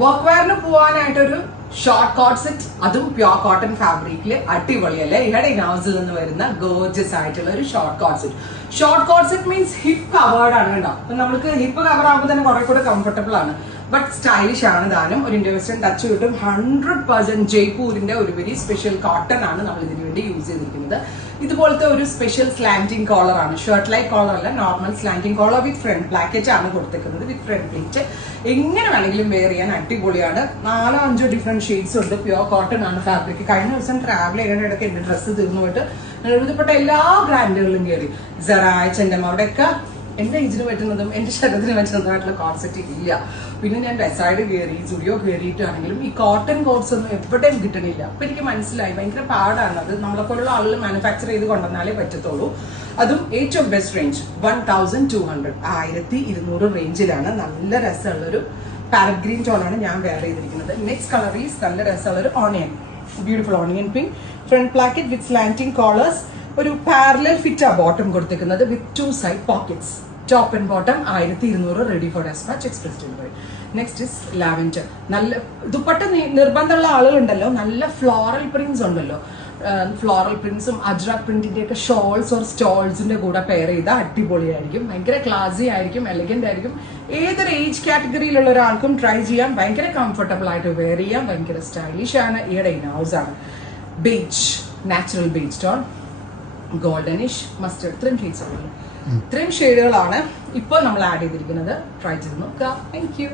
Work വെയറിന് പോവാനായിട്ടൊരു short coat set, അതും പ്യോർ കോട്ടൺ ഫാബ്രിക്കില് അടിപൊളിയല്ലേ. ഇവിടെ ഹൗസിൽ നിന്ന് വരുന്ന ഗോർജസ് ആയിട്ടുള്ള ഒരു short coat set. Short coat set means hip covered ആണ് കേട്ടോ. അപ്പൊ നമുക്ക് ഹിപ്പ് കവർ ആകുമ്പോൾ തന്നെ കുറെ കൂടെ കംഫർട്ടബിൾ ആണ്, ബട്ട് സ്റ്റൈലിഷ് ആണ് താനും. ഒരു ഇന്ത്യ വെസ്റ്റേൺ ടച്ച് കിട്ടും. 100% ജയ്പൂരിന്റെ ഒരു വെരി സ്പെഷ്യൽ കോട്ടൺ ആണ് നമ്മൾ ഇതിനു വേണ്ടി യൂസ് ചെയ്തിരിക്കുന്നത്. ഇതുപോലത്തെ ഒരു സ്പെഷ്യൽ സ്ലാന്റിംഗ് കോളർ ആണ്, ഷർട്ട് ലൈക്ക് കോളർ അല്ല, നോർമൽ സ്ലാന്റിംഗ് കോളർ വിത്ത് ഫ്രണ്ട് പ്ലാക്കറ്റ് ആണ് കൊടുത്തിരിക്കുന്നത്, വിത്ത് ഫ്രണ്ട് പ്ലേറ്റ്. എങ്ങനെ വേണമെങ്കിലും വെയർ ചെയ്യാൻ അടിപൊളിയാണ്. 4-5 ഡിഫറെന്റ് ഷെയ്ഡ്സ് ഉണ്ട്. പ്യോർ കോട്ടൺ ആണ് ഫാബ്രിക്. കഴിഞ്ഞ ദിവസം ട്രാവൽ ചെയ്യുന്ന ഇടയ്ക്ക് എന്റെ ഡ്രസ്സ് തീർന്നു പോയിട്ട് എഴുതപ്പെട്ട എല്ലാ ബ്രാൻഡുകളിലും കയറി. സെറായ, ചെണ്ടമ്മ, അവിടെയൊക്കെ എന്റെ ഏജിന് പറ്റുന്നതും എന്റെ ശരീരത്തിന് പറ്റുന്നതുമായിട്ടുള്ള കോൺസെപ്റ്റ് ഇല്ല. പിന്നെ ഞാൻ ഡെസൈഡ് കയറി, സ്റ്റുഡിയോ കയറിയിട്ടാണെങ്കിലും ഈ കോട്ടൺ കോട്ട്സ് ഒന്നും എവിടെയും കിട്ടണില്ല. അപ്പൊ എനിക്ക് മനസ്സിലായി ഭയങ്കര പാടാണ്. അത് നമ്മളെപ്പോലുള്ള ആളുകൾ മാനുഫാക്ചർ ചെയ്ത് കൊണ്ടുവന്നാലേ പറ്റത്തുള്ളൂ. അതും ഏറ്റവും ബെസ്റ്റ് റേഞ്ച് 1200, 1200 റേഞ്ചിലാണ്. നല്ല രസമുള്ളൊരു പാരറ്റ് ഗ്രീൻ ടോണാണ് ഞാൻ വെയർ ചെയ്തിരിക്കുന്നത്. നെക്സ്റ്റ് കളർ ഈസ് നല്ല രസമുള്ളൊരു onion, beautiful onion pink. Front placket with slanting collars. ഒരു പാരലൽ ഫിറ്റ് ആ ബോട്ടം കൊടുത്തിരിക്കുന്നത് with 2 side pockets. Top and bottom 1200, ready for despatch, express delivery. Next is lavender. നല്ല ദുപ്പട്ട നിർബന്ധമുള്ള ആളുകളുണ്ടല്ലോ, നല്ല ഫ്ലോറൽ പ്രിന്റ്സ് ഉണ്ടല്ലോ, ഫ്ലോറൽ പ്രിന്റ്സും അജ്രക് പ്രിന്റിന്റെ ഒക്കെ ഷോൾസ് ഓർ സ്റ്റോൾസിന്റെ കൂടെ പെയർ ചെയ്താൽ അടിപൊളിയായിരിക്കും. ഭയങ്കര ക്ലാസി ആയിരിക്കും, എലഗന്റ് ആയിരിക്കും. ഏതൊരു ഏജ് കാറ്റഗറിയിലുള്ള ഒരാൾക്കും ട്രൈ ചെയ്യാം. ഭയങ്കര കംഫർട്ടബിൾ ആയിട്ട് വെയർ ചെയ്യാം. ഭയങ്കര സ്റ്റൈലിഷ് ആണ്. ഈയുടെ ഇൻഹൗസ് ആണ്. Beige, natural beige tone, goldenish, mustard, ഇത്രയും ഷെയ്ഡുകളാണ് ഇപ്പോൾ നമ്മൾ ആഡ് ചെയ്തിരിക്കുന്നത്. ട്രൈ ചെയ്ത് നോക്കുക. Thank U.